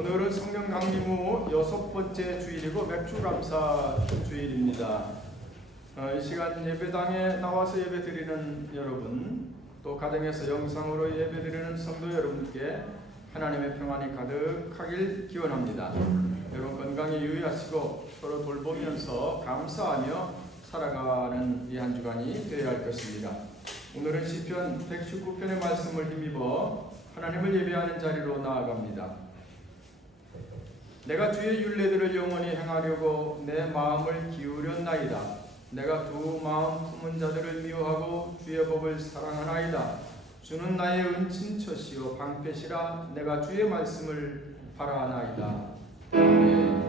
오늘은 성령 강림 후 6번째 주일이고 맥주 감사 주일입니다. 이 시간 예배당에 나와서 예배 드리는 여러분, 또 가정에서 영상으로 예배 드리는 성도 여러분께 하나님의 평안이 가득하길 기원합니다. 여러분 건강에 유의하시고 서로 돌보면서 감사하며 살아가는 이 한 주간이 되어야 할 것입니다. 오늘은 시편 119편의 말씀을 힘입어 하나님을 예배하는 자리로 나아갑니다. 내가 주의 율례들을 영원히 행하려고 내 마음을 기울였나이다. 내가 두 마음 품은 자들을 미워하고 주의 법을 사랑하나이다. 주는 나의 은친처시요 방패시라. 내가 주의 말씀을 바라나이다. 아멘.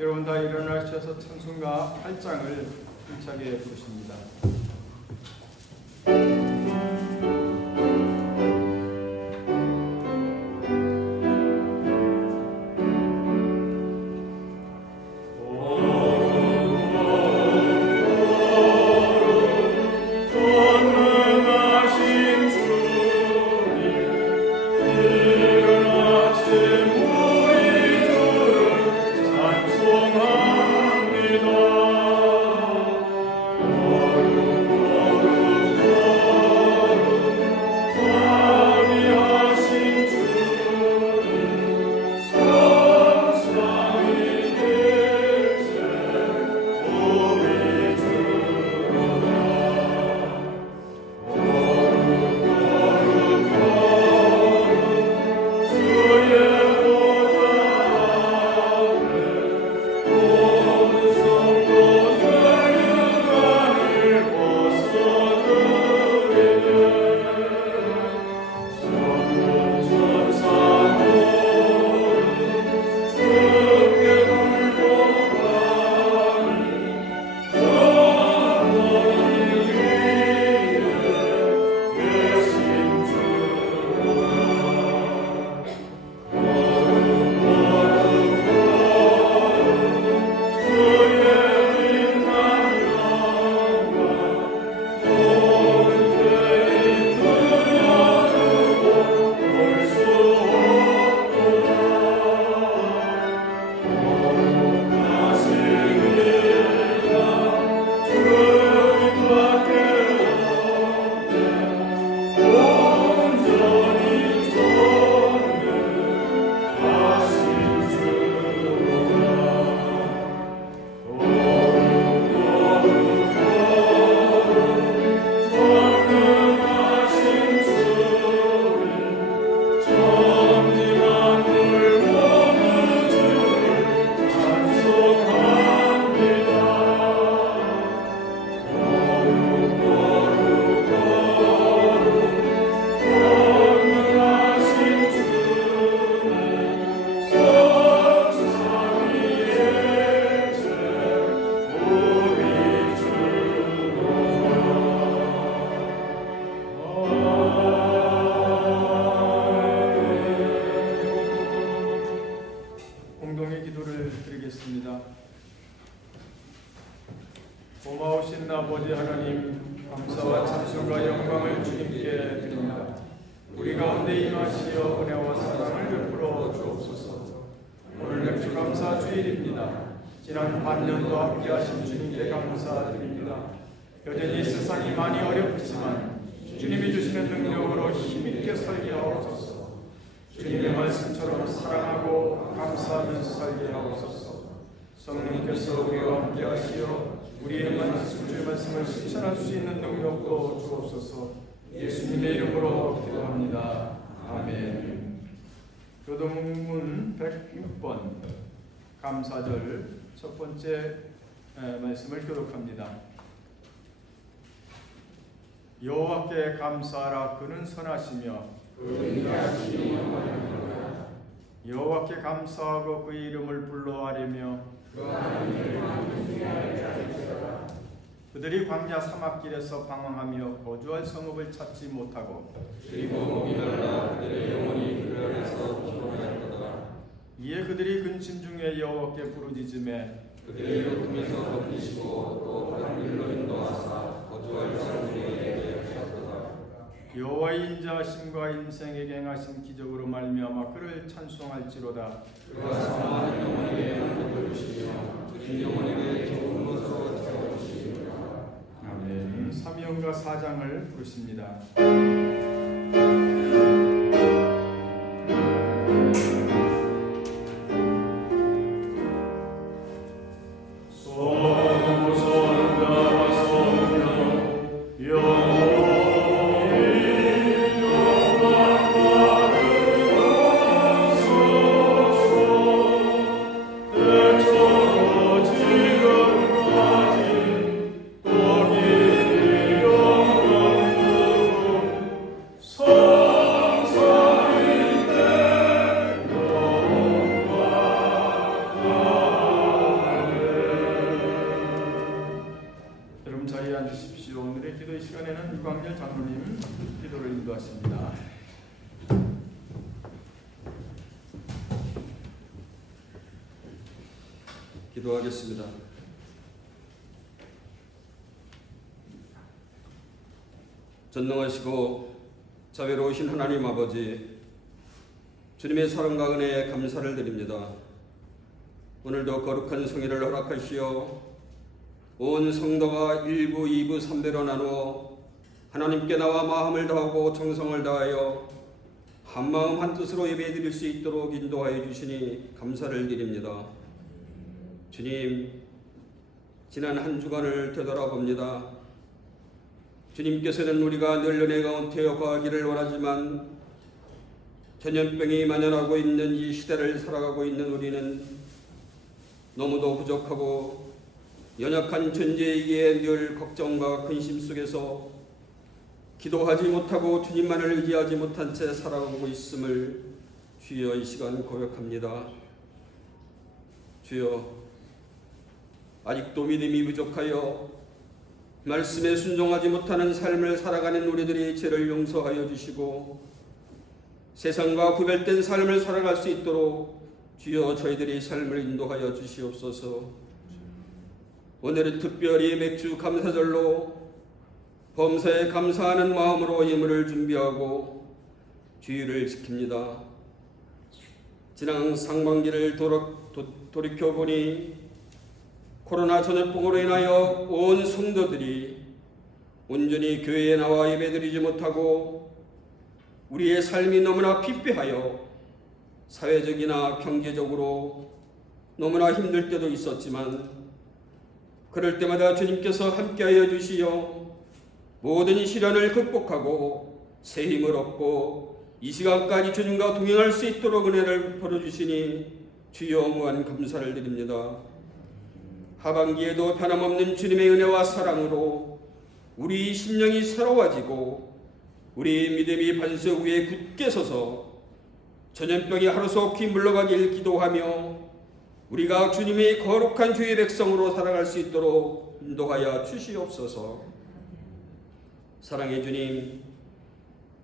여러분 다 일어나셔서 찬송가 8장을 힘차게 부르십니다. 고마우신 아버지 하나님, 감사와 찬송과 영광을 주님께 드립니다. 우리 가운데 임하시어 은혜와 사랑을 베풀어 주옵소서. 오늘 맥주 감사 주일입니다. 지난 반년도 함께하신 주님께 감사드립니다. 여전히 세상이 많이 어렵지만 주님이 주시는 능력으로 힘있게 살게 하옵소서. 주님의 말씀처럼 사랑하고 감사하면서 살게 하옵소서. 성령께서 우리와 함께하시어 우리의 주의 말씀을 실천할 수 있는 능력도 주옵소서. 예수님의 이름으로 기도합니다. 아멘. 교동문 106번 감사절 첫 번째 말씀을 교독합니다. 여호와께 감사하라. 그는 선하시며 여호와께 감사하고 그의 이름을 불러하려며 그들이 광야 사막길에서 방황하며 거주할 성읍을 찾지 못하고 그리고 목이 말라 그들의 영혼이 그들 안에서 피곤하였도다. 이에 그들이 근심 중에 여호와께 부르짖음에 그들의 고통에서 건지시고 또 다른 길로 인도하사 거주할 사람들에게 하셨도다. 여호와의 인자하심과 인생에게 행하신 기적으로 말미암아 그를 찬송할지로다. 그가 사망하는 영혼에게 만족을 주시며 주님 영혼에게 좋은 것으로 채워주시리라. 아멘. 사명과 사장을 부르십니다. 여러분 자리에 앉으십시오. 오늘의 기도의 시간에는 유광열 장로님 기도를 인도하십니다. 기도하겠습니다. 전능하시고 자비로우신 하나님 아버지, 주님의 사랑과 은혜에 감사를 드립니다. 오늘도 거룩한 성회를 허락하시어 온 성도가 1부, 2부, 3배로 나누어 하나님께 나와 마음을 다하고 정성을 다하여 한마음 한뜻으로 예배드릴 수 있도록 인도하여 주시니 감사를 드립니다. 주님, 지난 한 주간을 되돌아봅니다. 주님께서는 우리가 늘 은혜 가운데 거하기를 원하지만 전염병이 만연하고 있는 이 시대를 살아가고 있는 우리는 너무도 부족하고 연약한 존재이기에 늘 걱정과 근심 속에서 기도하지 못하고 주님만을 의지하지 못한 채 살아가고 있음을 주여 이 시간 고백합니다. 주여, 아직도 믿음이 부족하여 말씀에 순종하지 못하는 삶을 살아가는 우리들의 죄를 용서하여 주시고 세상과 구별된 삶을 살아갈 수 있도록 주여 저희들의 삶을 인도하여 주시옵소서. 오늘은 특별히 맥주 감사절로 범사에 감사하는 마음으로 예물을 준비하고 주의를 지킵니다. 지난 상반기를 돌이켜보니 코로나 전염병으로 인하여 온 성도들이 온전히 교회에 나와 예배드리지 못하고 우리의 삶이 너무나 피폐하여 사회적이나 경제적으로 너무나 힘들 때도 있었지만 그럴 때마다 주님께서 함께하여 주시어 모든 시련을 극복하고 새 힘을 얻고 이 시간까지 주님과 동행할 수 있도록 은혜를 벌어주시니 주여 무한 감사를 드립니다. 하반기에도 변함없는 주님의 은혜와 사랑으로 우리 심령이 새로워지고 우리 믿음이 반석 위에 굳게 서서 전염병이 하루속히 물러가길 기도하며 우리가 주님의 거룩한 주의 백성으로 살아갈 수 있도록 인도하여 주시옵소서. 사랑의 주님,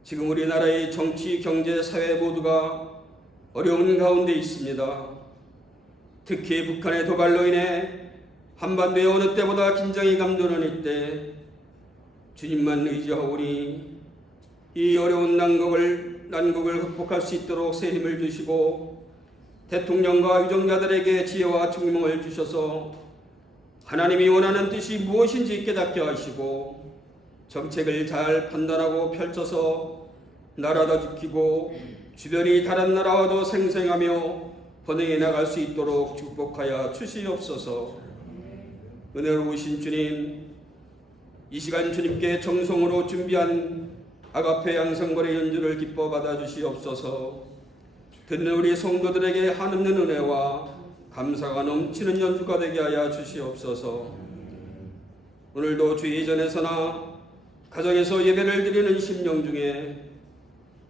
지금 우리나라의 정치, 경제, 사회 모두가 어려운 가운데 있습니다. 특히 북한의 도발로 인해 한반도에 어느 때보다 긴장이 감도는 이때 주님만 의지하오니 이 어려운 난국을 극복할 수 있도록 새 힘을 주시고 대통령과 유정자들에게 지혜와 총명을 주셔서 하나님이 원하는 뜻이 무엇인지 깨닫게 하시고 정책을 잘 판단하고 펼쳐서 나라도 지키고 주변이 다른 나라와도 생생하며 번영해 나갈 수 있도록 축복하여 주시옵소서. 은혜로우신 주님, 이 시간 주님께 정성으로 준비한 아가페 양성거래 연주를 기뻐 받아주시옵소서. 듣는 우리 성도들에게 한없는 은혜와 감사가 넘치는 연주가 되게 하여 주시옵소서. 오늘도 주의 전에서나 가정에서 예배를 드리는 심령 중에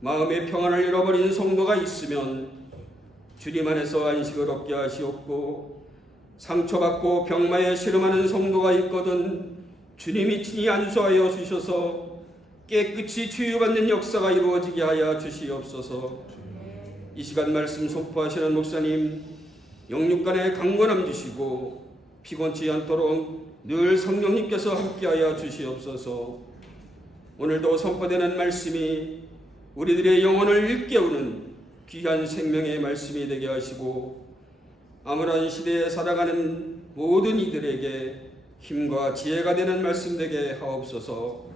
마음의 평안을 잃어버린 성도가 있으면 주님 안에서 안식을 얻게 하시옵고 상처받고 병마에 시름하는 성도가 있거든 주님이 친히 안수하여 주셔서 깨끗이 치유받는 역사가 이루어지게 하여 주시옵소서. 이 시간 말씀 선포하시는 목사님 영육간에 강건함 주시고 피곤치 않도록 늘 성령님께서 함께하여 주시옵소서. 오늘도 선포되는 말씀이 우리들의 영혼을 일깨우는 귀한 생명의 말씀이 되게 하시고 암울한 시대에 살아가는 모든 이들에게 힘과 지혜가 되는 말씀 되게 하옵소서.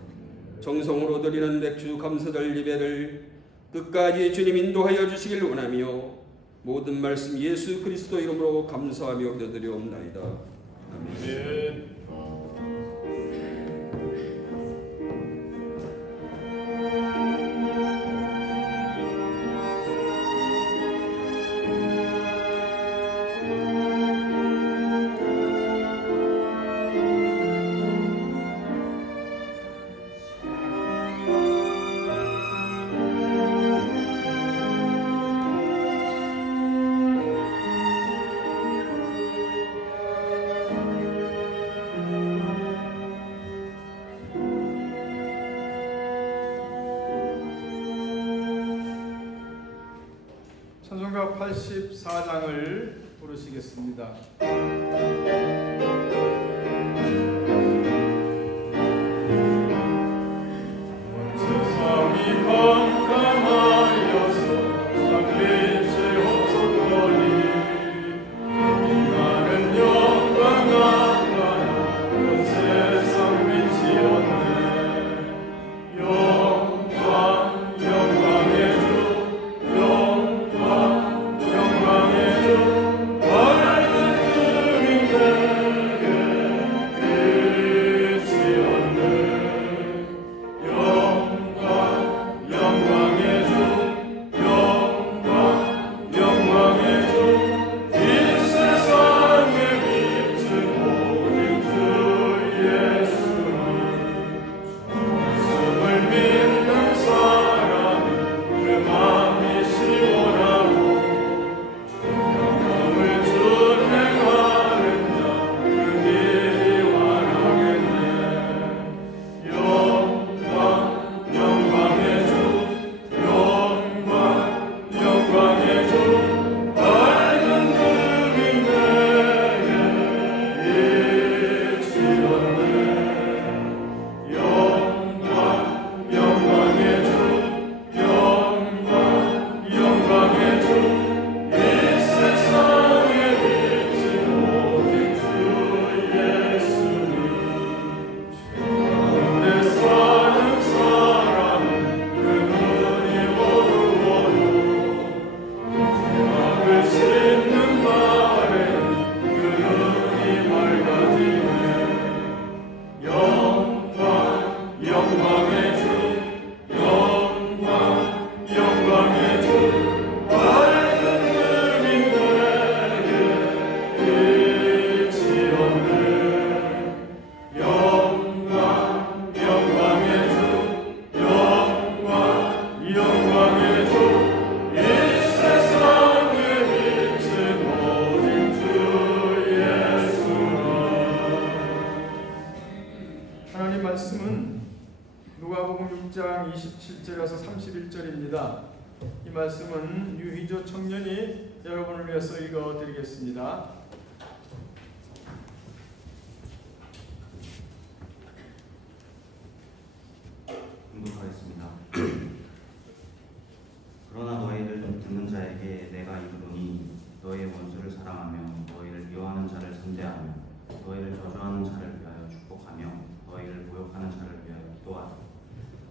정성으로 드리는 맥주 감사절 예배를 끝까지 주님 인도하여 주시길 원하며 모든 말씀 예수 그리스도 이름으로 감사하며 기도드리옵나이다. 아멘. 찬송가 84장을 부르시겠습니다. 세상이 깜깜하여서 빛이 없었더니 빛나는 영광하다 온 세상 빛이었네. 영광 영광의 주 영광의 주 밝은 금이 내게 빛이었네. 영광의 주 영광의 주 이 세상에 비친 오직 주 예수님. 말씀을 믿는 사람은 그 마음이 시원하고 영광을 준행하는 자 그 길이 완하겠네. 영광의 주 영광의 주 밝은 금이 내게 빛이었네. 영광의 주 영광의 주 이 세상에 비친 오직 주 예수님. 가운데 사는 사람은 그 눈이 어두워도 죄악을 씻는 날에는 그 눈이 밝아지네. 영광의 주 영광의 주 밝은 금이 내게 빛이었네. 영광의 주 영광의 주 이 세상에 비친 오직 주 예수님. 하나님 말씀은 누가복음 6장 27절에서 31절입니다. 이 말씀은 유희조 청년이 여러분을 위해서 읽어드리겠습니다. 공독하겠습니다. 그러나 너희를 듣는 자에게 내가 이르노니 너희의 원수를 사랑하며 너희를 미워하는 자를 선대하며 너희를 저주하는 자를 위하여 축복하며 너희를 모욕하는 자를 위하여 기도하라.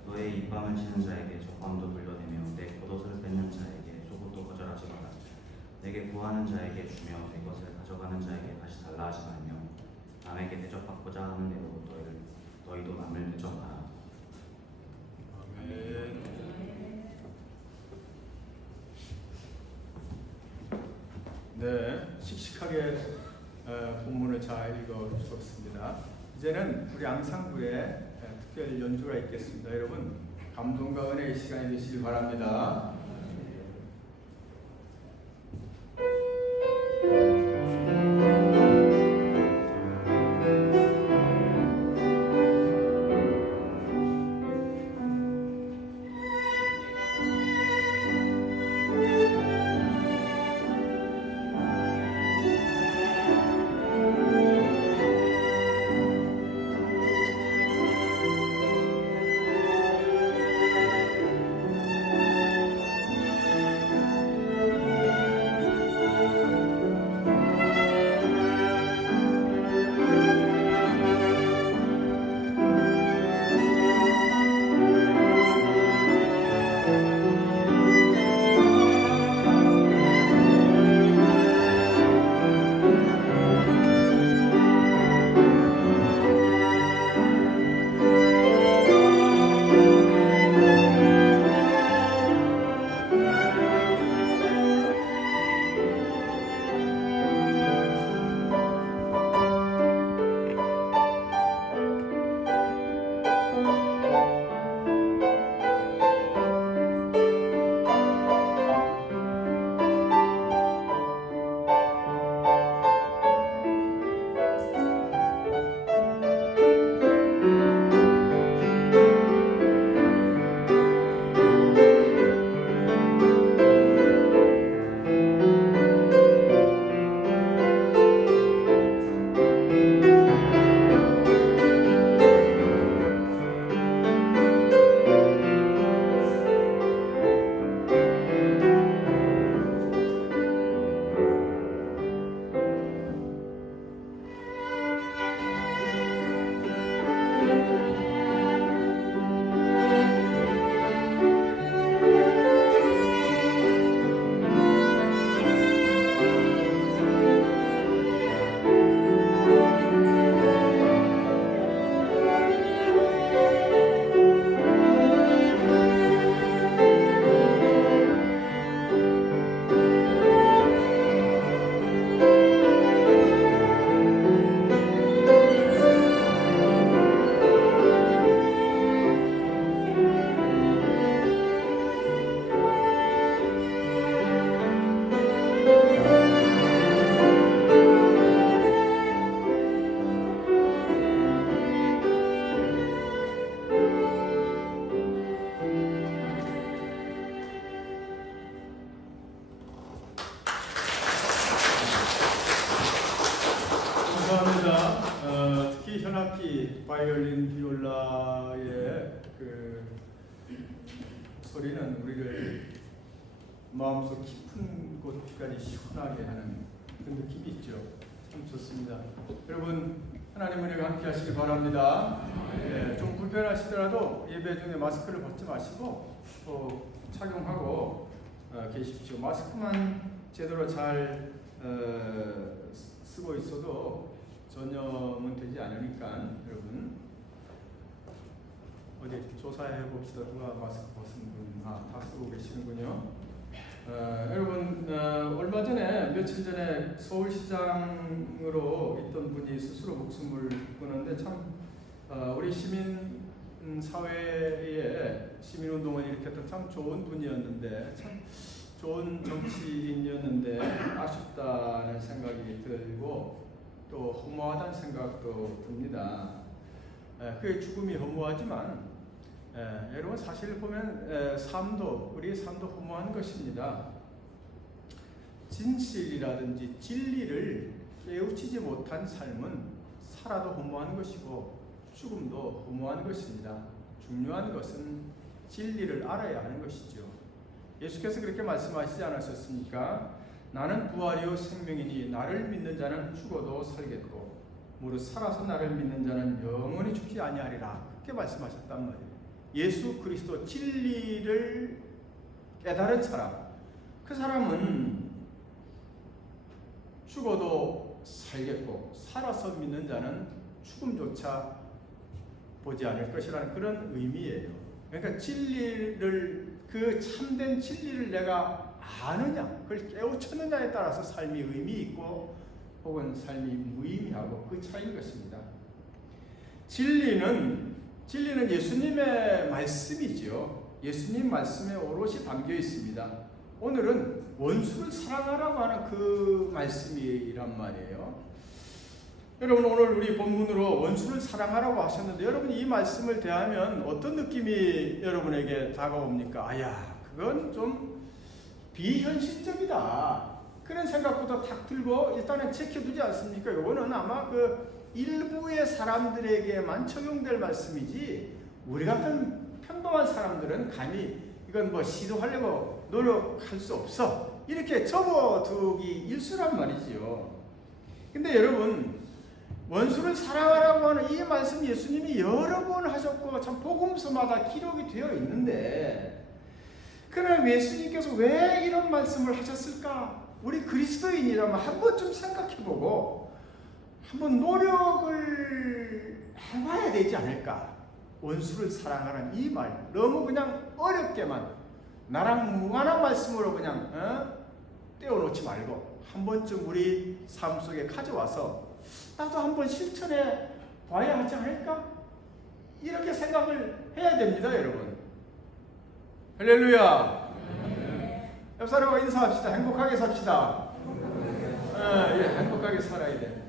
너의 입밤을 치는 자에게 적밤도 돌려대며 내 겉옷을 뺏는 자에게 속옷도 거절하지 마라. 내게 구하는 자에게 주며 내 것을 가져가는 자에게 다시 달라 하지 말며 남에게 대접받고자 하는 대로 너희도 남을 대접하라. 네, 씩씩하게 본문을 잘 읽어주셨습니다. 이제는 우리 앙상블의 특별 연주가 있겠습니다. 여러분 감동과 은혜의 시간이 되시길 바랍니다. 바이올린 비올라의 그 소리는 우리를 마음속 깊은 곳까지 시원하게 하는 그런 느낌이 있죠. 참 좋습니다. 여러분 하나님 은혜가 함께 하시기 바랍니다. 좀 불편하시더라도 예배 중에 마스크를 벗지 마시고 또 착용하고 계십시오. 마스크만 제대로 잘 쓰고 있어도 전염은 되지 않으니까 여러분 어디 조사해 봅시다. 누가 마스크 벗은 분? 다 쓰고 계시는군요. 여러분 얼마 전에 며칠 전에 서울시장으로 있던 분이 스스로 목숨을 끊었는데 참 우리 시민 사회에 시민운동을 일으켰던 참 좋은 분이었는데 참 좋은 정치인이었는데 아쉽다는 생각이 들고 또 허무하다는 생각도 듭니다. 그의 죽음이 허무하지만 여러분 사실 보면 우리의 삶도 허무한 것입니다. 진실이라든지 진리를 깨우치지 못한 삶은 살아도 허무한 것이고 죽음도 허무한 것입니다. 중요한 것은 진리를 알아야 하는 것이죠. 예수께서 그렇게 말씀하시지 않으셨습니까? 나는 부활이요 생명이니 나를 믿는 자는 죽어도 살겠고 무릇 살아서 나를 믿는 자는 영원히 죽지 아니하리라. 그렇게 말씀하셨단 말이에요. 예수 그리스도 진리를 깨달은 사람, 그 사람은 죽어도 살겠고 살아서 믿는 자는 죽음조차 보지 않을 것이라는 그런 의미예요. 그러니까 진리를, 그 참된 진리를 내가 아느냐, 그걸 깨우쳤느냐에 따라서 삶이 의미 있고 혹은 삶이 무의미하고 그 차이인 것입니다. 진리는 예수님의 말씀이지요. 예수님 말씀에 오롯이 담겨 있습니다. 오늘은 원수를 사랑하라고 하는 그 말씀이란 말이에요. 여러분 오늘 우리 본문으로 원수를 사랑하라고 하셨는데 여러분 이 말씀을 대하면 어떤 느낌이 여러분에게 다가옵니까? 아야, 그건 좀 비현실적이다. 그런 생각부터 탁 들고 일단은 지켜두지 않습니까? 이거는 아마 그 일부의 사람들에게만 적용될 말씀이지 우리 같은 평범한 사람들은 감히 이건 뭐 시도하려고 노력할 수 없어. 이렇게 접어두기 일쑤란 말이지요. 근데 여러분 원수를 사랑하라고 하는 이 말씀 예수님이 여러 번 하셨고 참 복음서마다 기록이 되어 있는데 그러나 예수님께서 왜 이런 말씀을 하셨을까? 우리 그리스도인이라면 한 번쯤 생각해보고 한번 노력을 해봐야 되지 않을까? 원수를 사랑하는 이 말 너무 그냥 어렵게만 나랑 무관한 말씀으로 그냥 떼어놓지 말고 한 번쯤 우리 삶 속에 가져와서 나도 한번 실천해 봐야 하지 않을까? 이렇게 생각을 해야 됩니다, 여러분. 할렐루야. 옆 사람과 인사합시다. 행복하게 삽시다. 행복하게 살아야 돼.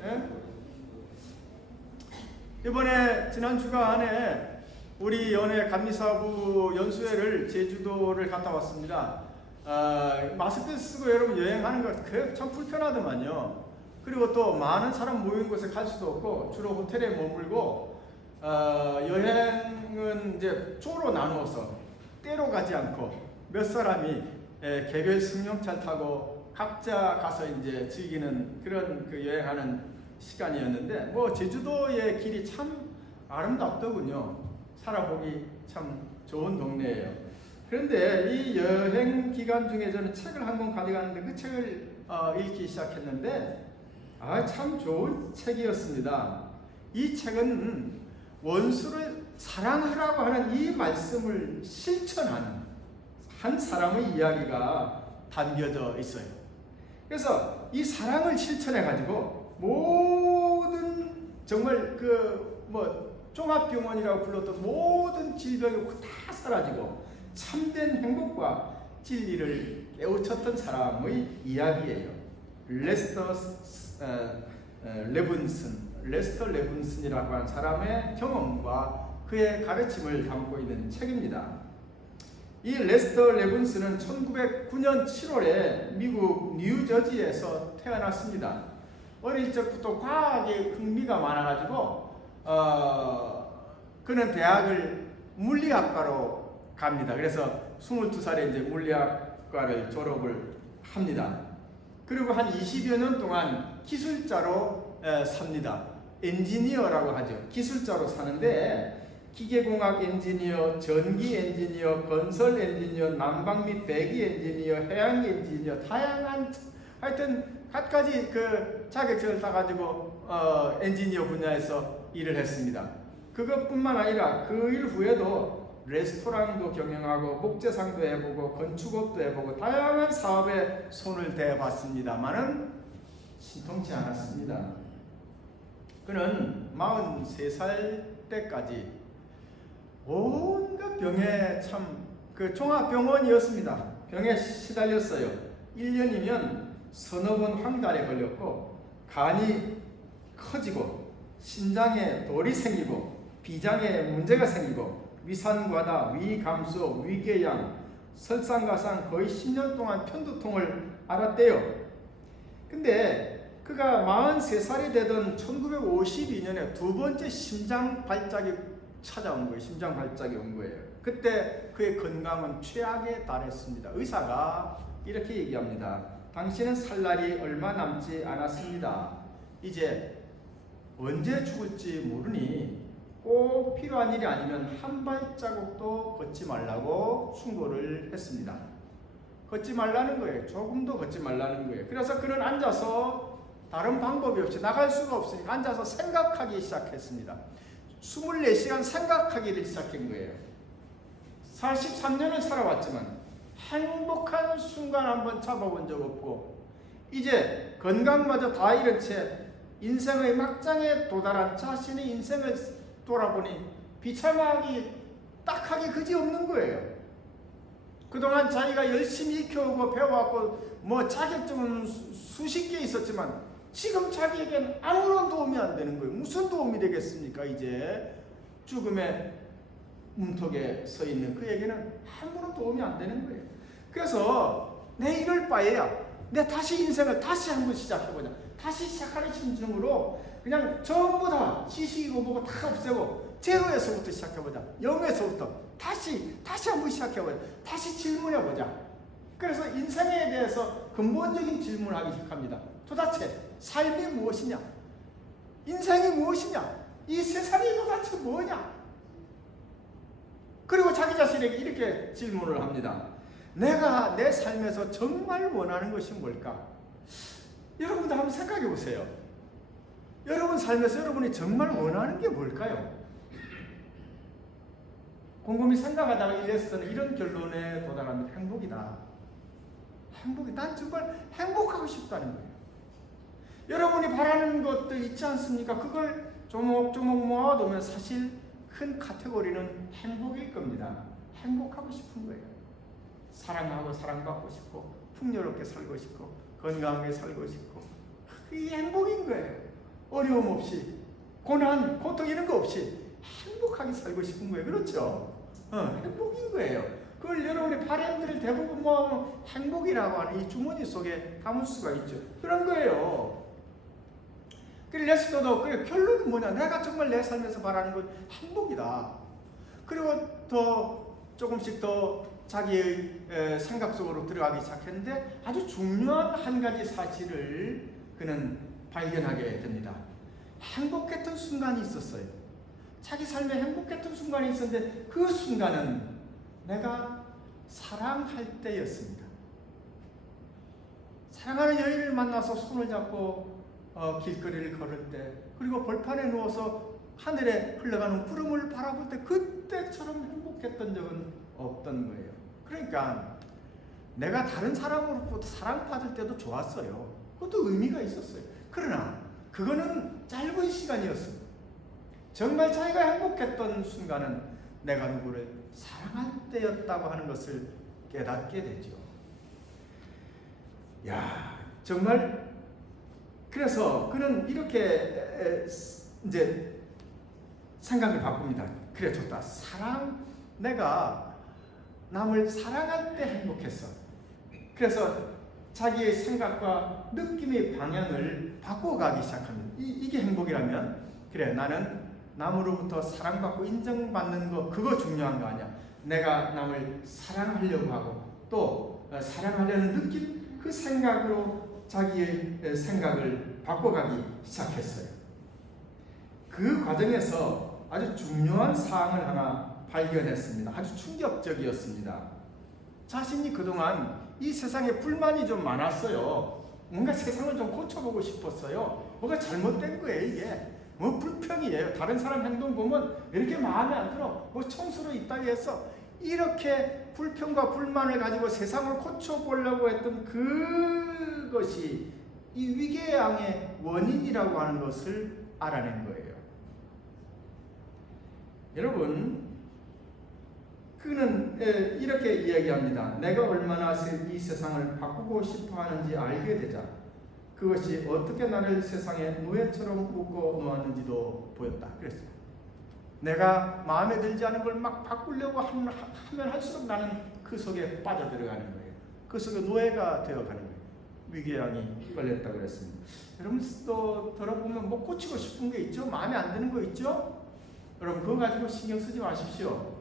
이번에 지난 주간에 우리 연회 감리사부 연수회를 제주도를 갔다 왔습니다. 마스크 쓰고 여러분 여행하는 거 참 불편하더만요. 그리고 또 많은 사람 모인 곳에 갈 수도 없고 주로 호텔에 머물고 여행은 이제 조로 나누어서 때로 가지 않고 몇 사람이 개별 승용차를 타고 각자 가서 이제 즐기는 그런 그 여행하는 시간이었는데 뭐 제주도의 길이 참 아름답더군요. 살아보기 참 좋은 동네예요. 그런데 이 여행 기간 중에 저는 책을 한 권 가져갔는데 그 책을 읽기 시작했는데 참 좋은 책이었습니다. 이 책은 원수를 사랑하라고 하는 이 말씀을 실천한 한 사람의 이야기가 담겨져 있어요. 그래서 이 사랑을 실천해 가지고 모든 정말 종합병원이라고 불렀던 모든 질병이 다 사라지고 참된 행복과 진리를 깨우쳤던 사람의 이야기예요. 레스터 레븐슨이라고 하는 사람의 경험과 그의 가르침을 담고 있는 책입니다. 이 레스터 레븐슨은 1909년 7월에 미국 뉴저지에서 태어났습니다. 어릴 적부터 과학에 흥미가 많아가지고 그는 대학을 물리학과로 갑니다. 그래서 22살에 이제 물리학과를 졸업을 합니다. 그리고 한 20여 년 동안 기술자로 삽니다. 엔지니어라고 하죠. 기술자로 사는데 기계공학 엔지니어, 전기 엔지니어, 건설 엔지니어, 난방 및 배기 엔지니어, 해양 엔지니어, 다양한 하여튼 갖가지 그 자격증을 따가지고 엔지니어 분야에서 일을 했습니다. 그것뿐만 아니라 그 일 후에도 레스토랑도 경영하고 목재상도 해보고 건축업도 해보고 다양한 사업에 손을 대봤습니다만은 신통치 않았습니다. 그는 43살 때까지 온갖 병에 참 그 종합병원이었습니다. 병에 시달렸어요. 1년이면 서너 번 황달에 걸렸고 간이 커지고 신장에 돌이 생기고 비장에 문제가 생기고 위산과다, 위감소, 위궤양, 설상가상 거의 10년 동안 편두통을 앓았대요. 근데 그가 43살이 되던 1952년에 두 번째 심장 발작이 찾아온 거예요. 심장 발작이 온 거예요. 그때 그의 건강은 최악에 달했습니다. 의사가 이렇게 얘기합니다. 당신은 살 날이 얼마 남지 않았습니다. 이제 언제 죽을지 모르니 꼭 필요한 일이 아니면 한 발자국도 걷지 말라고 충고를 했습니다. 걷지 말라는 거예요. 조금도 걷지 말라는 거예요. 그래서 그는 앉아서 다른 방법이 없이 나갈 수가 없으니까 앉아서 생각하기 시작했습니다. 24시간 생각하기를 시작한 거예요. 43년을 살아왔지만 행복한 순간 한번 잡아본 적 없고 이제 건강마저 다 잃은 채 인생의 막장에 도달한 자신의 인생을 돌아보니 비참하기 딱하게 그지없는 거예요. 그동안 자기가 열심히 익혀오고 배워왔고 뭐 자격증은 수십 개 있었지만 지금 자기에겐 아무런 도움이 안 되는 거예요. 무슨 도움이 되겠습니까? 이제 죽음의 문턱에 서 있는 그에게는 아무런 도움이 안 되는 거예요. 그래서 내 이럴 바에야 내 다시 인생을 다시 한번 시작해보자. 다시 시작하는 심정으로 그냥 전부 다 지식이고 뭐고 다 없애고 제로에서부터 시작해보자. 0에서부터 다시 한번 시작해보자. 다시 질문해보자. 그래서 인생에 대해서 근본적인 질문을 하기 시작합니다. 도대체 삶이 무엇이냐? 인생이 무엇이냐? 이 세상이 도대체 뭐냐? 그리고 자기 자신에게 이렇게 질문을 합니다. 내가 내 삶에서 정말 원하는 것이 뭘까? 여러분도 한번 생각해 보세요. 여러분 삶에서 여러분이 정말 원하는 게 뭘까요? 곰곰이 생각하다가 일레스는 이런 결론에 도달합니다. 행복이다. 난 정말 행복하고 싶다는 거예요. 여러분이 바라는 것들 있지 않습니까? 그걸 조목조목 모아두면 사실 큰 카테고리는 행복일 겁니다. 행복하고 싶은 거예요. 사랑하고 사랑받고 싶고 풍요롭게 살고 싶고 건강하게 살고 싶고 그게 행복인 거예요. 어려움 없이 고난, 고통 이런 거 없이 행복하게 살고 싶은 거예요. 그렇죠? 행복인 거예요. 그걸 여러분의 바램들을 대부분 모아보면 행복이라고 하는 이 주머니 속에 담을 수가 있죠. 그런 거예요. 그리고 레스토도 그 결론은 뭐냐? 내가 정말 내 삶에서 바라는 건 행복이다. 그리고 더 조금씩 더 자기의 생각 속으로 들어가기 시작했는데 아주 중요한 한 가지 사실을 그는 발견하게 됩니다. 행복했던 순간이 있었어요. 자기 삶에 행복했던 순간이 있었는데 그 순간은 내가 사랑할 때였습니다. 사랑하는 여인을 만나서 손을 잡고 길거리를 걸을 때 그리고 벌판에 누워서 하늘에 흘러가는 구름을 바라볼 때 그때처럼 행복했던 적은 없던 거예요. 그러니까 내가 다른 사람으로부터 사랑받을 때도 좋았어요. 그것도 의미가 있었어요. 그러나 그거는 짧은 시간이었습니다. 정말 자기가 행복했던 순간은 내가 누구를 사랑할 때였다고 하는 것을 깨닫게 되죠. 야, 정말 그래서 그는 이렇게 이제 생각을 바꿉니다. 그래 좋다. 내가 남을 사랑할 때 행복했어. 그래서 자기의 생각과 느낌의 방향을 바꿔가기 시작합니다. 이게 행복이라면 그래 나는 남으로부터 사랑받고 인정받는 거 그거 중요한 거 아니야. 내가 남을 사랑하려고 하고 또 사랑하려는 느낌 그 생각으로 자기의 생각을 바꿔가기 시작했어요. 그 과정에서 아주 중요한 사항을 하나 발견했습니다. 아주 충격적이었습니다. 자신이 그동안 이 세상에 불만이 좀 많았어요. 뭔가 세상을 좀 고쳐보고 싶었어요. 뭐가 잘못된 거예요 이게. 뭐 불평이에요. 다른 사람 행동 보면 이렇게 마음에 안 들어. 뭐 청소로 있다고 해서 이렇게 불평과 불만을 가지고 세상을 고쳐보려고 했던 그것이 이 위궤양의 원인이라고 하는 것을 알아낸 거예요. 여러분, 그는 이렇게 이야기합니다. 내가 얼마나 이 세상을 바꾸고 싶어 하는지 알게 되자 그것이 어떻게 나를 세상에 노예처럼 묶어 놓았는지도 보였다. 그랬어요. 내가 마음에 들지 않은 걸 막 바꾸려고 하면 할수록 나는 그 속에 빠져들어가는 거예요. 그 속에 노예가 되어가는 거예요. 위궤양이 걸렸다고 그랬습니다. 여러분 또 들어보면 뭐 고치고 싶은 게 있죠? 마음에 안 드는 거 있죠? 여러분 그거 가지고 신경 쓰지 마십시오.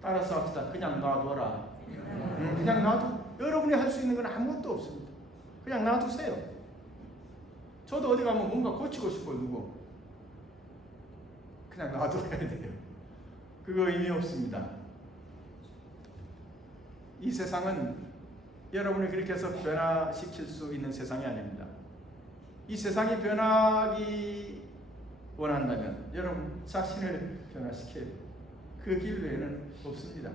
따라서 합시다. 그냥 놔둬라. 그냥 놔둬. 여러분이 할 수 있는 건 아무것도 없습니다. 그냥 놔두세요. 저도 어디 가면 뭔가 고치고 싶어요. 누구? 그냥 놔둬야 돼요. 그거 의미 없습니다. 이 세상은 여러분이 그렇게 해서 변화시킬 수 있는 세상이 아닙니다. 이 세상이 변하기 원한다면 여러분 자신을 변화시켜야 돼요. 그 길 외에는 없습니다.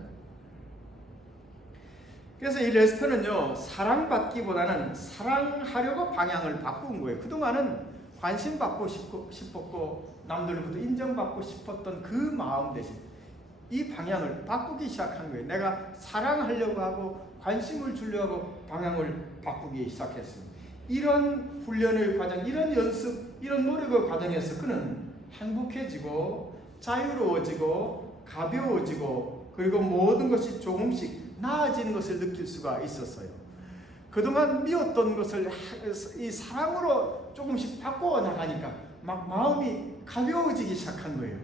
그래서 이 레스터는요, 사랑받기보다는 사랑하려고 방향을 바꾼 거예요. 그동안은 관심받고 싶었고 남들로부터 인정받고 싶었던 그 마음 대신 이 방향을 바꾸기 시작한 거예요. 내가 사랑하려고 하고 관심을 주려고 하고 방향을 바꾸기 시작했습니다. 이런 훈련의 과정, 이런 연습, 이런 노력의 과정에서 그는 행복해지고 자유로워지고 가벼워지고 그리고 모든 것이 조금씩 나아지는 것을 느낄 수가 있었어요. 그동안 미웠던 것을 이 사랑으로 조금씩 바꿔 나가니까 막 마음이 가벼워지기 시작한 거예요.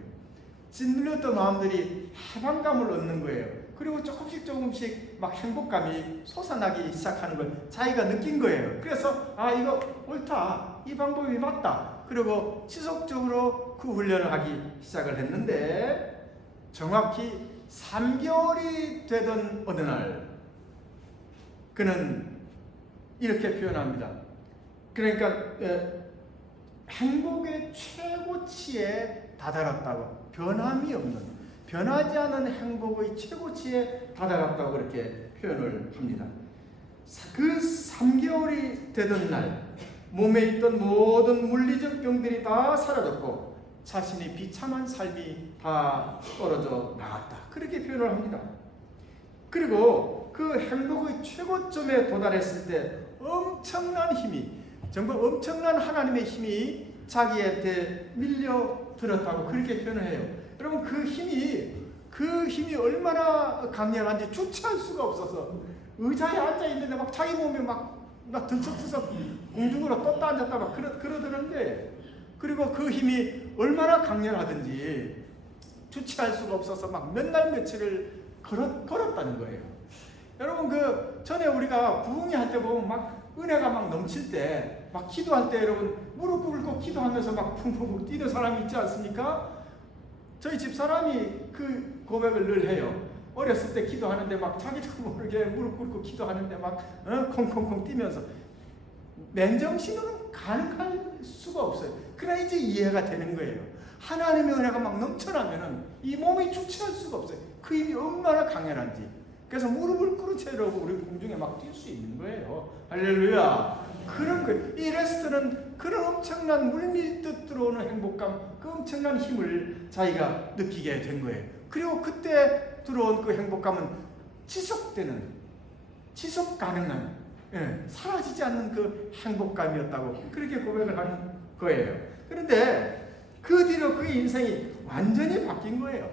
짓눌렸던 마음들이 해방감을 얻는 거예요. 그리고 조금씩 막 행복감이 솟아나기 시작하는 걸 자기가 느낀 거예요. 그래서 아 이거 옳다, 이 방법이 맞다. 그리고 지속적으로 그 훈련을 하기 시작을 했는데 정확히 3개월이 되던 어느 날 그는 이렇게 표현합니다. 그러니까 행복의 최고치에 다다랐다고, 변함이 없는, 변하지 않은 행복의 최고치에 다다랐다고 그렇게 표현을 합니다. 그 3개월이 되던 날 몸에 있던 모든 물리적 병들이 다 사라졌고 자신이 비참한 삶이 다 떨어져 나갔다. 그렇게 표현을 합니다. 그리고 그 행복의 최고점에 도달했을 때 엄청난 힘이, 정말 엄청난 하나님의 힘이 자기한테 밀려들었다고 그렇게 표현을 해요. 여러분 그 힘이 얼마나 강렬한지 주체할 수가 없어서 의자에 앉아 있는데 막 자기 몸이 막 들썩들썩 공중으로 떴다 앉았다 막 그러더는데, 그리고 그 힘이 얼마나 강렬하든지 주체할 수가 없어서 막 몇 날 며칠을 걸었다는 거예요. 여러분 그 전에 우리가 부흥회 할 때 보면 막 은혜가 막 넘칠 때 막 기도할 때 여러분 무릎 꿇고 기도하면서 막 쿵쿵쿵 뛰는 사람이 있지 않습니까? 저희 집사람이 그 고백을 늘 해요. 어렸을 때 기도하는데 막 자기도 모르게 무릎 꿇고 기도하는데 막 콩콩콩 뛰면서 맨정신으로는 가능할 수가 없어요. 그러나 이제 이해가 되는 거예요. 하나님의 은혜가 막 넘쳐나면은 이 몸이 주체할 수가 없어요. 그 힘이 얼마나 강렬한지. 그래서 무릎을 꿇은 채로 우리 공중에 막 뛸 수 있는 거예요. 할렐루야. 그런 거예요. 이 레스트는 그런 엄청난 물밀듯 들어오는 행복감, 그 엄청난 힘을 자기가 느끼게 된 거예요. 그리고 그때 들어온 그 행복감은 지속되는, 지속 가능한, 사라지지 않는 그 행복감이었다고 그렇게 고백을 하는 거예요. 그런데 그 뒤로 그의 인생이 완전히 바뀐 거예요.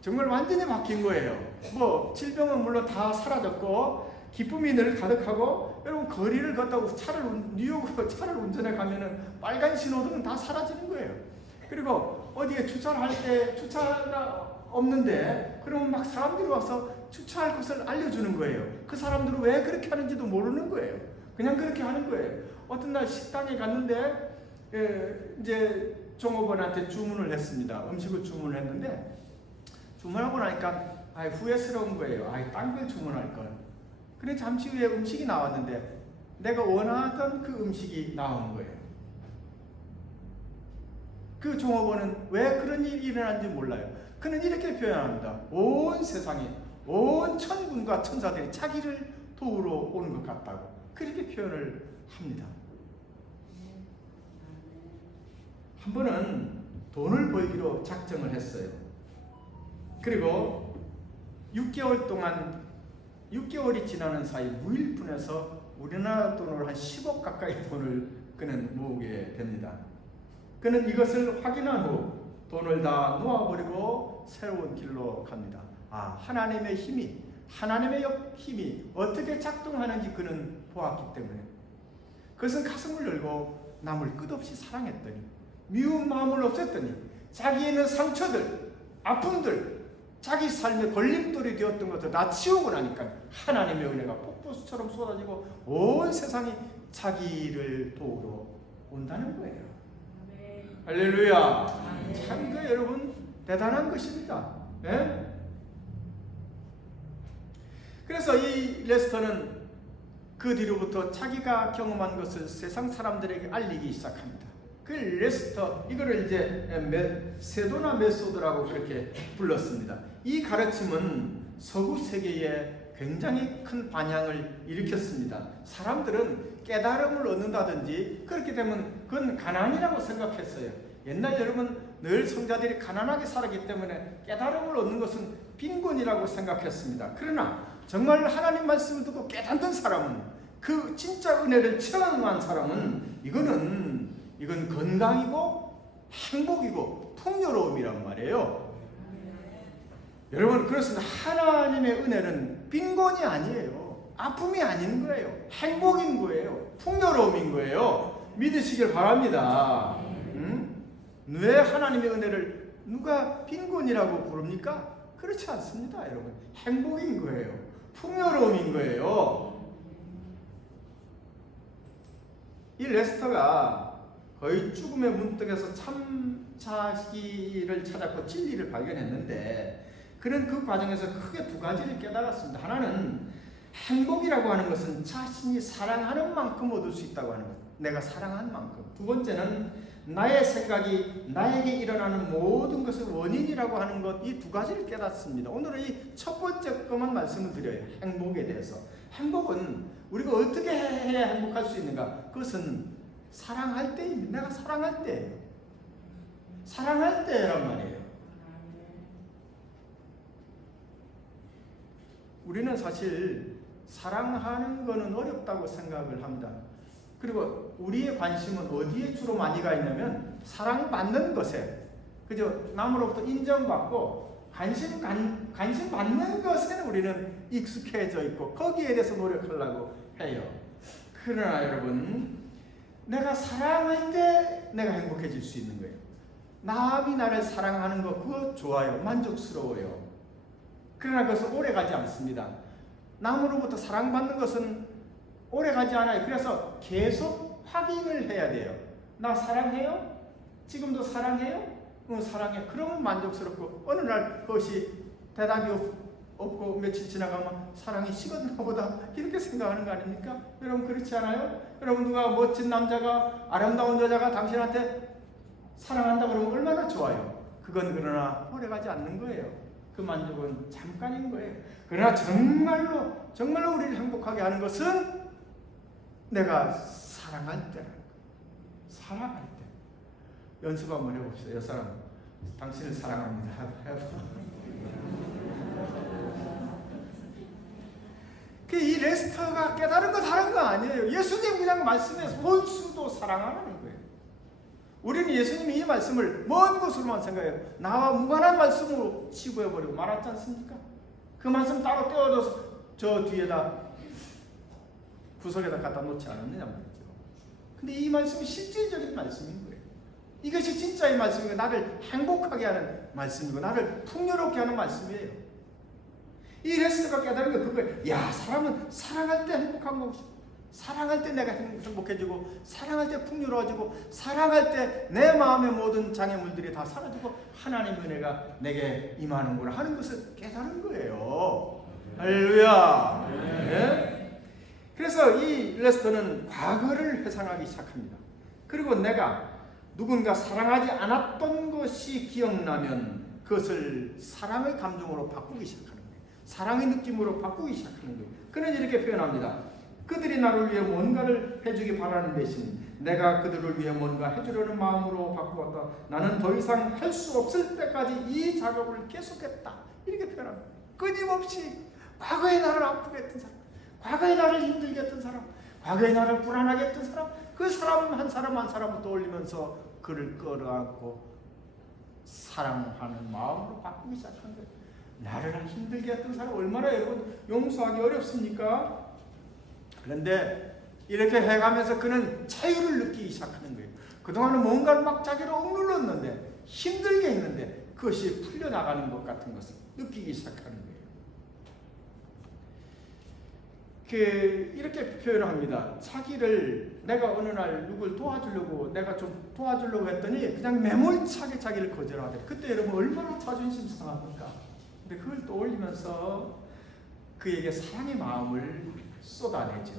정말 완전히 바뀐 거예요. 뭐 질병은 물론 다 사라졌고 기쁨이 늘 가득하고, 여러분 거리를 걷다고 뉴욕으로 차를 운전해 가면은 빨간 신호등은 다 사라지는 거예요. 그리고 어디에 주차를 할 때 주차가 없는데 그러면 막 사람들이 와서 주차할 곳을 알려주는 거예요. 그 사람들은 왜 그렇게 하는지도 모르는 거예요. 그냥 그렇게 하는 거예요. 어떤 날 식당에 갔는데 이제 종업원한테 주문을 했습니다. 음식을 주문을 했는데 주문하고 나니까 후회스러운 거예요. 딴 걸 주문할 걸. 그래 잠시 후에 음식이 나왔는데 내가 원하던 그 음식이 나온 거예요. 그 종업원은 왜 그런 일이 일어난지 몰라요. 그는 이렇게 표현합니다. 온 세상에 온 천군과 천사들이 자기를 도우러 오는 것 같다고 그렇게 표현을 합니다. 한 번은 돈을 벌기로 작정을 했어요. 그리고 6개월이 지나는 사이 무일푼에서 우리나라 돈으로 한 10억 가까이 돈을 그는 모으게 됩니다. 그는 이것을 확인한 후 돈을 다 놓아버리고 새로운 길로 갑니다. 하나님의 힘이 어떻게 작동하는지 그는 보았기 때문에 그것은 가슴을 열고 남을 끝없이 사랑했더니 미운 마음을 없앴더니 자기에는 상처들, 아픔들, 자기 삶의 걸림돌이 되었던 것을 다 치우고 나니까 하나님의 은혜가 폭포수처럼 쏟아지고 온 세상이 자기를 도우러 온다는 거예요. 할렐루야. 참 이거 여러분 대단한 것입니다. 예? 그래서 이 레스터는 그 뒤로부터 자기가 경험한 것을 세상 사람들에게 알리기 시작합니다. 그 레스터 이거를 이제 세도나 메소드라고 그렇게 불렀습니다. 이 가르침은 서구 세계에 굉장히 큰 반향을 일으켰습니다. 사람들은 깨달음을 얻는다든지 그렇게 되면 그건 가난이라고 생각했어요. 옛날 여러분 늘 성자들이 가난하게 살았기 때문에 깨달음을 얻는 것은 빈곤이라고 생각했습니다. 그러나 정말 하나님 말씀을 듣고 깨닫는 사람은 그 진짜 은혜를 체험한 사람은 이건 건강이고 행복이고 풍요로움이란 말이에요. 여러분 그렇습니다. 하나님의 은혜는 빈곤이 아니에요. 아픔이 아닌 거예요. 행복인 거예요. 풍요로움인 거예요. 믿으시길 바랍니다. 왜 하나님의 은혜를 누가 빈곤이라고 부릅니까? 그렇지 않습니다. 여러분 행복인 거예요. 풍요로움인 거예요. 이 레스터가 거의 죽음의 문턱에서 참 자기를 찾았고 진리를 발견했는데 그는 그 과정에서 크게 두 가지를 깨달았습니다. 하나는 행복이라고 하는 것은 자신이 사랑하는 만큼 얻을 수 있다고 하는 것. 내가 사랑한 만큼. 두 번째는 나의 생각이 나에게 일어나는 모든 것을 원인이라고 하는 것. 이 두 가지를 깨닫습니다. 오늘은 이 첫 번째 것만 말씀을 드려요. 행복에 대해서. 행복은 우리가 어떻게 해야 행복할 수 있는가? 그것은 사랑할 때입니다. 내가 사랑할 때예요. 사랑할 때란 말이에요. 우리는 사실 사랑하는 것은 어렵다고 생각을 합니다. 그리고 우리의 관심은 어디에 주로 많이 가 있냐면 사랑받는 것에, 그죠? 남으로부터 인정받고 관심 받는 것에는 우리는 익숙해져 있고 거기에 대해서 노력하려고 해요. 그러나 여러분, 내가 사랑할 때 내가 행복해질 수 있는 거예요. 남이 나를 사랑하는 거 그거 좋아요. 만족스러워요. 그러나 그것은 오래가지 않습니다. 남으로부터 사랑받는 것은 오래가지 않아요. 그래서 계속 확인을 해야 돼요. 나 사랑해요? 지금도 사랑해요? 사랑해. 그러면 만족스럽고 어느 날 그것이 대답이 없고 며칠 지나가면 사랑이 식었나 보다 이렇게 생각하는 거 아닙니까? 여러분 그렇지 않아요? 여러분 누가 멋진 남자가 아름다운 여자가 당신한테 사랑한다 그러면 얼마나 좋아요. 그건 그러나 오래가지 않는 거예요. 그 만족은 잠깐인 거예요. 그러나 정말로 우리를 행복하게 하는 것은 내가 사랑할 때라는 거예요. 사랑할 때. 연습 한번 해봅시다. 옆사람, 당신을 사랑합니다. 해봐. 이 레스터가 깨달은 거 다른 거 아니에요. 예수님 그냥 말씀에서 본수도 사랑하는 거예요. 우리는 예수님이 이 말씀을 먼 것으로만 생각해요. 나와 무관한 말씀으로 치부해버리고 말았지 않습니까? 그 말씀 따로 떼어져서 저 뒤에다 구석에다 갖다 놓지 않았느냐 말이죠. 근데 이 말씀이 실질적인 말씀인 거예요. 이것이 진짜의 말씀이고 나를 행복하게 하는 말씀이고 나를 풍요롭게 하는 말씀이에요. 이 레스가 깨달은 게 그거예요. 야, 사람은 사랑할 때 행복한 것이고 사랑할 때 내가 행복해지고 사랑할 때 풍요로워지고 사랑할 때 내 마음의 모든 장애물들이 다 사라지고 하나님의 은혜가 내게 임하는구나 하는 것을 깨달은 거예요. 할렐루야. 네? 그래서 이 레스터는 과거를 회상하기 시작합니다. 그리고 내가 누군가 사랑하지 않았던 것이 기억나면 그것을 사랑의 감정으로 바꾸기 시작하는 거예요. 사랑의 느낌으로 바꾸기 시작하는 거예요. 그는 이렇게 표현합니다. 그들이 나를 위해 뭔가를 해주기 바라는 대신 내가 그들을 위해 뭔가 해주려는 마음으로 바꾸었다. 나는 더 이상 할 수 없을 때까지 이 작업을 계속했다. 이렇게 표현합니다. 끊임없이 과거에 나를 아프게 했던 사람, 과거에 나를 힘들게 했던 사람, 과거에 나를 불안하게 했던 사람, 그 사람 한 사람 한 사람을 떠올리면서 그를 끌어안고 사랑하는 마음으로 바꾸기 시작한 거예요. 나를 힘들게 했던 사람 얼마나 여러분 용서하기 어렵습니까? 그런데 이렇게 해가면서 그는 자유를 느끼기 시작하는 거예요. 그동안은 뭔가를 막 자기로 억눌렀는데 힘들게 했는데 그것이 풀려나가는 것 같은 것을 느끼기 시작하는 거예요. 이렇게 표현합니다. 자기를 내가 어느 날 누굴 도와주려고 내가 좀 도와주려고 했더니 그냥 매몰차게 자기를 거절하대. 그때 여러분 얼마나 자존심 상합니까? 근데 그걸 떠올리면서 그에게 사랑의 마음을 쏟아내죠.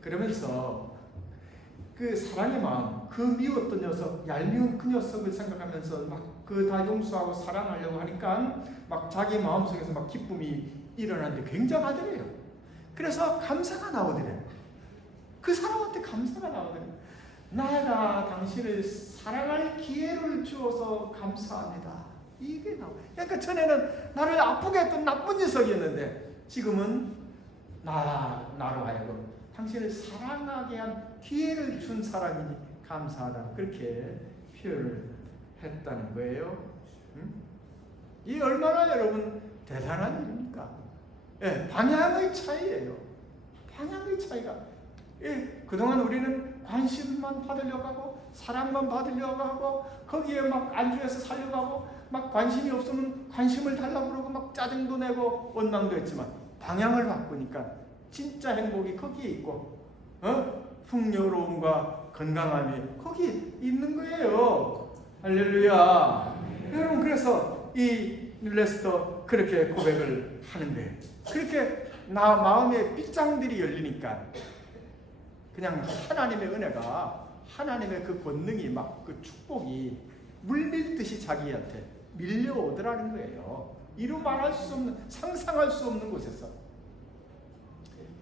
그러면서 그 사랑의 마음, 그 미웠던 녀석, 얄미운 그 녀석을 생각하면서 막 그 다 용서하고 사랑하려고 하니까 막 자기 마음속에서 막 기쁨이 일어나는데 굉장하더래요. 그래서 감사가 나오더래요. 그 사람한테 감사가 나오더래요. 내가 당신을 사랑할 기회를 주어서 감사합니다. 이게 나와요. 그러니까 전에는 나를 아프게 했던 나쁜 녀석이었는데 지금은 나로 하여금 당신을 사랑하게 한 기회를 준 사람이니 감사하다. 그렇게 표현을 했다는 거예요. 이 얼마나 여러분 대단한 일입니까? 예, 방향의 차이예요. 방향의 차이가. 예, 그동안 우리는 관심만 받으려고 하고 사랑만 받으려고 하고 거기에 막 안주해서 살려고 하고 막 관심이 없으면 관심을 달라고 그러고 막 짜증도 내고 원망도 했지만 방향을 바꾸니까 진짜 행복이 거기에 있고 풍요로움과 건강함이 거기 있는 거예요. 할렐루야. 여러분 그래서 이 레스터 그렇게 고백을 하는데 그렇게 나 마음의 빗장들이 열리니까 그냥 하나님의 은혜가 하나님의 그 권능이 막 그 축복이 물밀듯이 자기한테 밀려오더라는 거예요. 이루 말할 수 없는 상상할 수 없는 곳에서.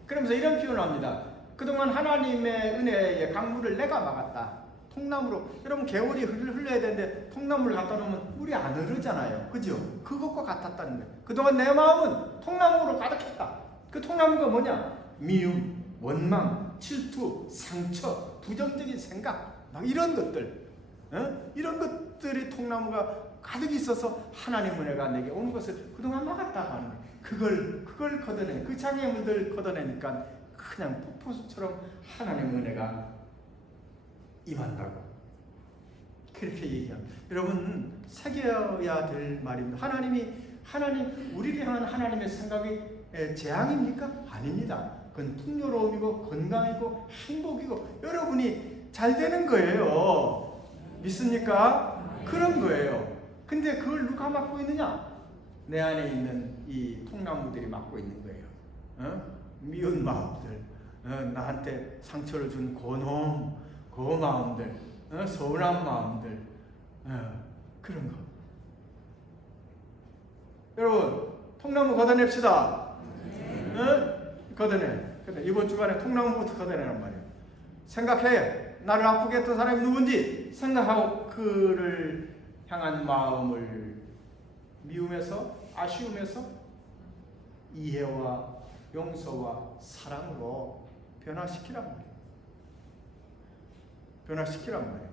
그러면서 이런 표현을 합니다. 그동안 하나님의 은혜의 강물을 내가 막았다. 통나무로 여러분 개울이 흘러야 되는데 통나무를 갖다 놓으면 물이 안 흐르잖아요. 그죠? 그것과 같았다는 거예요. 그동안 내 마음은 통나무로 가득했다. 그 통나무가 뭐냐? 미움, 원망, 질투, 상처, 부정적인 생각 막 이런 것들 이런 것들이 통나무가 가득 있어서 하나님의 은혜가 내게 오는 것을 그동안 막았다고 하는 거예요. 그걸 걷어내 그 장애물들 걷어내니까 그냥 폭포수처럼 하나님의 은혜가 임한다고 그렇게 얘기합니다. 여러분 새겨야 될 말입니다. 하나님 우리를 향한 하나님의 생각이 재앙입니까? 아닙니다. 그건 풍요로움이고 건강이고 행복이고 여러분이 잘 되는 거예요. 믿습니까? 그런 거예요. 근데 그걸 누가 맡고 있느냐? 내 안에 있는 이 통나무들이 맡고 있는 거예요. 미운 마음들, 나한테 상처를 준 고놈, 그 마음들, 서운한 마음들, 그런 거. 여러분, 통나무 걷어냅시다. 걷어내. 근데 이번 주간에 통나무부터 걷어내란 말이에요. 생각해. 나를 아프게 했던 사람이 누군지 생각하고 그를 향한 마음을 미움에서, 아쉬움에서 이해와 용서와 사랑으로 변화시키란 말이에요. 변화시키란 말이에요.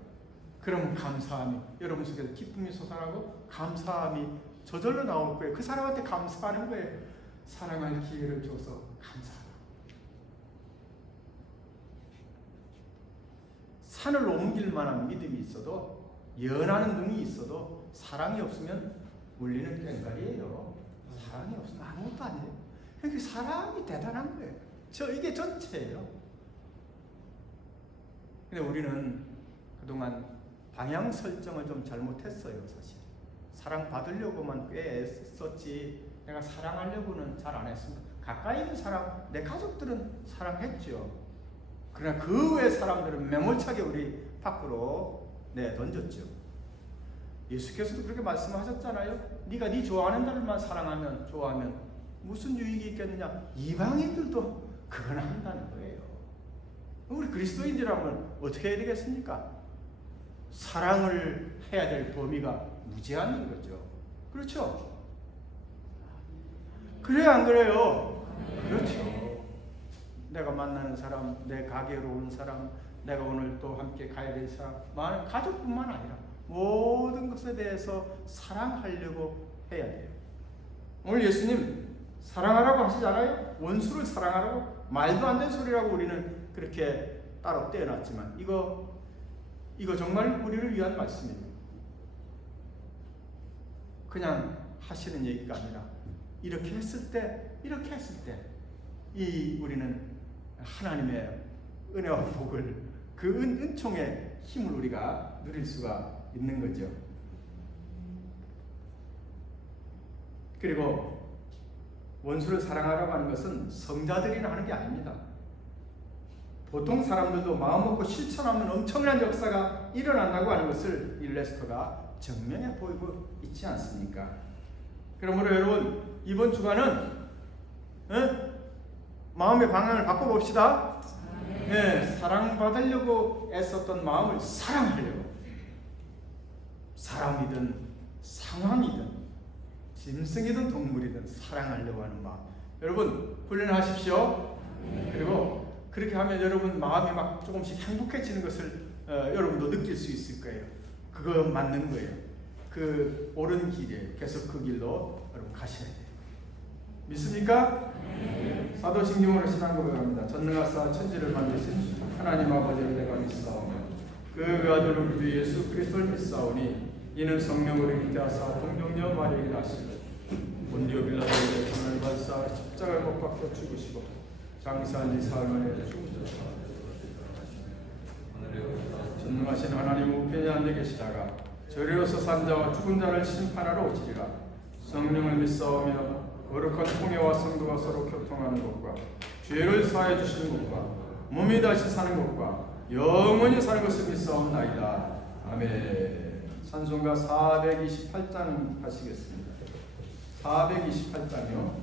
그럼 감사함이 여러분 속에서 기쁨이 솟아나고 감사함이 저절로 나올 거예요. 그 사람한테 감사하는 거예요. 사랑할 기회를 줘서 감사하다. 산을 옮길 만한 믿음이 있어도 연하는 눈이 있어도 사랑이 없으면 울리는 꽹과리예요. 사랑이 없으면 아무것도 아니에요. 그러니까 사랑이 대단한 거예요. 이게 전체예요. 근데 우리는 그동안 방향 설정을 좀 잘못했어요. 사실 사랑 받으려고만 꽤 애썼지 내가 사랑하려고는 잘 안 했습니다. 가까이 있는 사람, 내 가족들은 사랑했죠. 그러나 그 외 사람들은 매몰차게 우리 밖으로 던졌죠. 예수께서도 그렇게 말씀하셨잖아요. 네가 네 좋아하는 자들만 좋아하면 무슨 유익이 있겠느냐. 이방인들도 그건 한다는 거예요. 우리 그리스도인들이라면 어떻게 해야 되겠습니까? 사랑을 해야 될 범위가 무제한인 거죠. 그렇죠? 그래요, 안 그래요? 그렇죠. 내가 만나는 사람, 내 가게로 온 사람, 내가 오늘 또 함께 가야 될 사람, 가족뿐만 아니라 모든 것에 대해서 사랑하려고 해야 돼요. 오늘 예수님 사랑하라고 하시잖아요. 원수를 사랑하라고. 말도 안 되는 소리라고 우리는 그렇게 따로 떼어놨지만 이거 정말 우리를 위한 말씀입니다. 그냥 하시는 얘기가 아니라 이렇게 했을 때 우리는 하나님의 은혜와 복을, 그 은총의 힘을 우리가 누릴 수가 있는 거죠. 그리고 원수를 사랑하라고 하는 것은 성자들이나 하는 게 아닙니다. 보통 사람들도 마음 먹고 실천하면 엄청난 역사가 일어난다고 하는 것을 일레스터가 증명해 보이고 있지 않습니까? 그러므로 여러분, 이번 주간은 마음의 방향을 바꿔봅시다. 사랑받으려고 애썼던 마음을 사랑하려고. 사람이든 상황이든 짐승이든 동물이든 사랑하려고 하는 마음. 여러분 훈련하십시오. 그리고 그렇게 하면 여러분 마음이 막 조금씩 행복해지는 것을 여러분도 느낄 수 있을 거예요. 그거 맞는 거예요. 그 옳은 길이에요. 계속 그 길로 여러분 가셔야 돼요. 믿습니까? 사도신경으로 신앙 고백합니다. 전능하사 천지를 만드신 하나님 아버지를 내가 믿사오며 그 아들 우리 주 예수 그리스도를 믿사오니 이는 성령으로 잉태하사 동정녀 마리아에게 나시고 본디오 빌라도에게 고난을 받으사 십자가를 못 박혀 죽으시고 장사한 지 사흘 만에 죽으셨다. 전능하신 하나님 우편에 앉아 계시다가 저리로서 산 자와 죽은 자를 심판하러 오시리라. 성령을 믿사오며 거룩한 통회와 성도가 서로 교통하는 것과 죄를 사해 주시는 것과 몸이 다시 사는 것과 영원히 사는 것을 믿사옵나이다. 아멘. 찬송가 428장 하시겠습니다. 428장이요.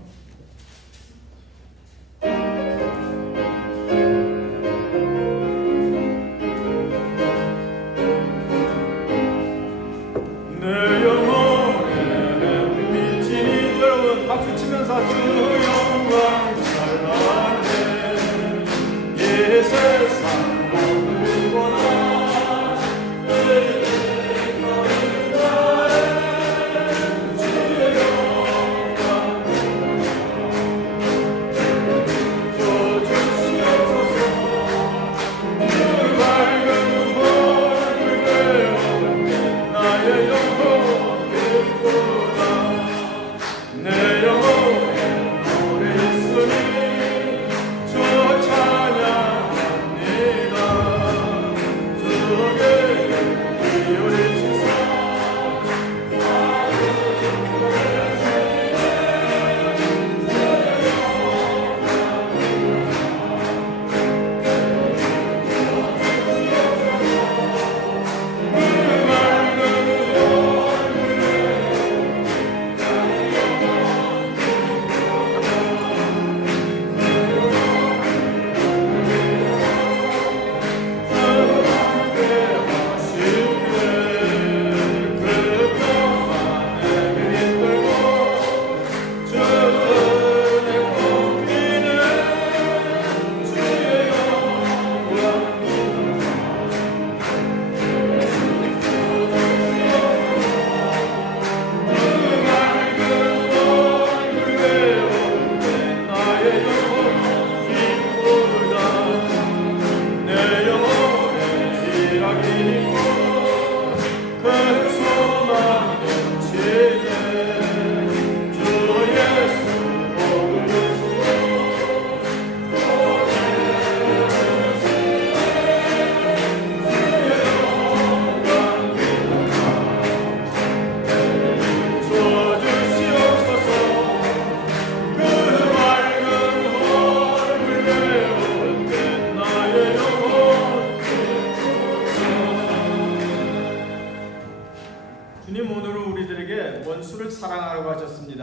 박수 치면서 주 영광 찬란해 이 세상 모두보다 내 거룩하에 주의 영광 주시옵소서. 그 밝은 얼굴 되어 나의 영혼 듣고다. 내 영혼에 노래 있으니 주 찬양합니다.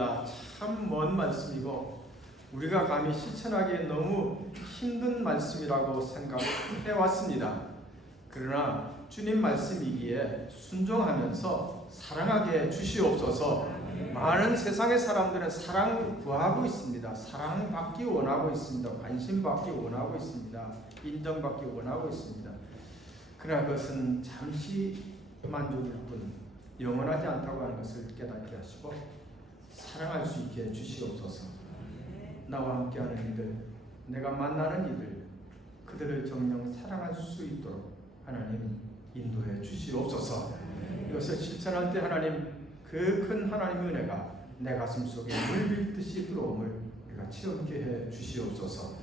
말씀입니다. 참 먼 말씀이고 우리가 감히 실천하기에 너무 힘든 말씀이라고 생각해 왔습니다. 그러나 주님 말씀이기에 순종하면서 사랑하게 주시옵소서. 많은 세상의 사람들은 사랑 구하고 있습니다. 사랑받기 원하고 있습니다. 관심받기 원하고 있습니다. 인정받기 원하고 있습니다. 그러나 그것은 잠시 만족일 뿐 영원하지 않다고 하는 것을 깨닫게 하시고 사랑할 수 있게 주시옵소서. 나와 함께하는 이들, 내가 만나는 이들, 그들을 정녕 사랑할 수 있도록 하나님 인도해 주시옵소서. 이것을 실천할 때 하나님 그 큰 하나님의 은혜가 내 가슴 속에 물밀듯이 들어옴을 우리가 체험케 해 주시옵소서.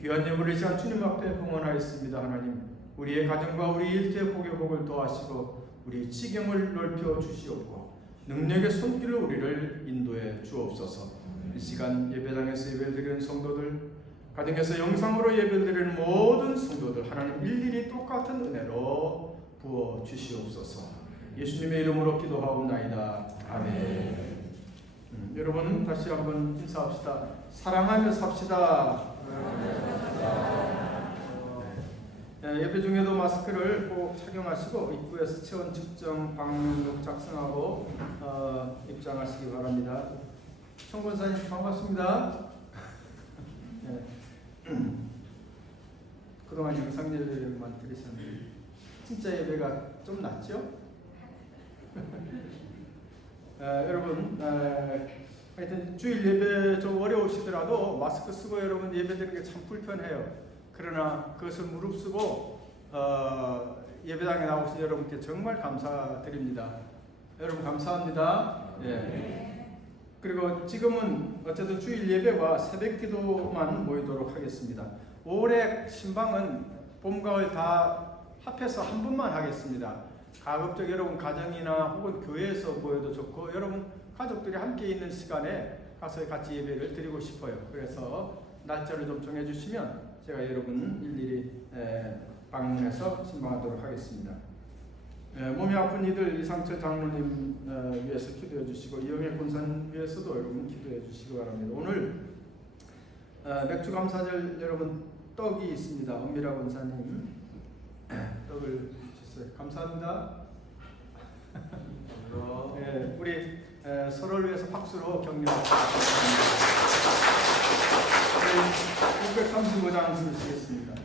귀한 예물을 이 시간 주님 앞에 봉헌하였습니다. 하나님 우리의 가정과 우리 일터의 복의 복을 더하시고 우리 지경을 넓혀 주시옵고 능력의 손길을 우리를 인도해 주옵소서. 이 시간 예배당에서 예배드리는 성도들, 가정에서 영상으로 예배드리는 모든 성도들 하나님 일일이 똑같은 은혜로 부어 주시옵소서. 예수님의 이름으로 기도하옵나이다. 아멘. 여러분 다시 한번 인사합시다. 사랑하며 삽시다. 예배 중에도 마스크를 꼭 착용하시고 입구에서 체온 측정 방문록 작성하고 입장하시기 바랍니다. 청권사님 반갑습니다. 그동안 영상 예배만 드리셨는데 진짜 예배가 좀 낫죠? 여러분 하여튼 주일 예배 좀 어려우시더라도 마스크 쓰고 여러분 예배 드리는 게 참 불편해요. 그러나 그것을 무릅쓰고 예배당에 나오신 여러분께 정말 감사드립니다. 여러분 감사합니다. 예. 그리고 지금은 어쨌든 주일 예배와 새벽 기도만 모이도록 하겠습니다. 올해 신방은 봄, 가을 다 합해서 한 번만 하겠습니다. 가급적 여러분 가정이나 혹은 교회에서 모여도 좋고 여러분 가족들이 함께 있는 시간에 가서 같이 예배를 드리고 싶어요. 그래서 날짜를 좀 정해주시면 제가 여러분 일일이 방문해서 신방하도록 하겠습니다. 몸이 아픈 이들 이상철 장로님 위해서 기도해 주시고 이영애 권사님 위해서도 여러분 기도해 주시기 바랍니다. 오늘 맥주 감사절 여러분 떡이 있습니다. 엄미라 권사님 떡을 주셨어요. 감사합니다. 네, 우리 서로를 위해서 박수로 격려합시다. 635장 주시겠습니다.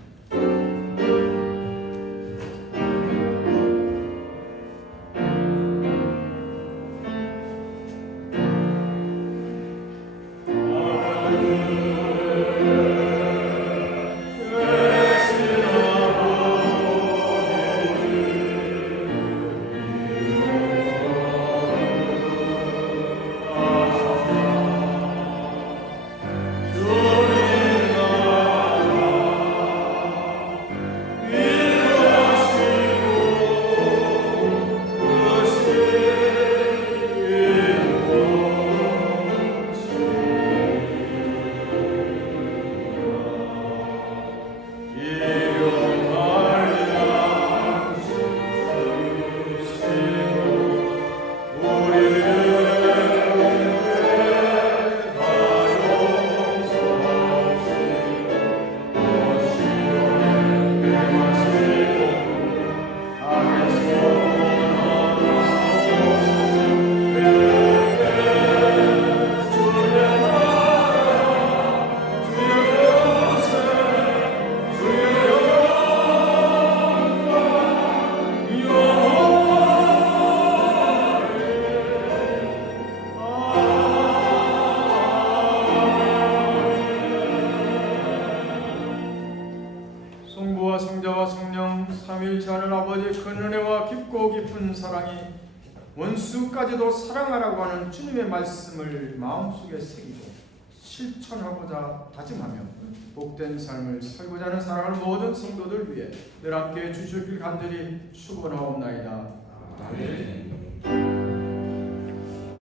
사랑이 원수까지도 사랑하라고 하는 주님의 말씀을 마음속에 새기고 실천하고자 다짐하며 복된 삶을 살고자 하는 사랑하는 모든 성도들 위해 늘 함께 주시길 간절히 축원하옵나이다. 아멘.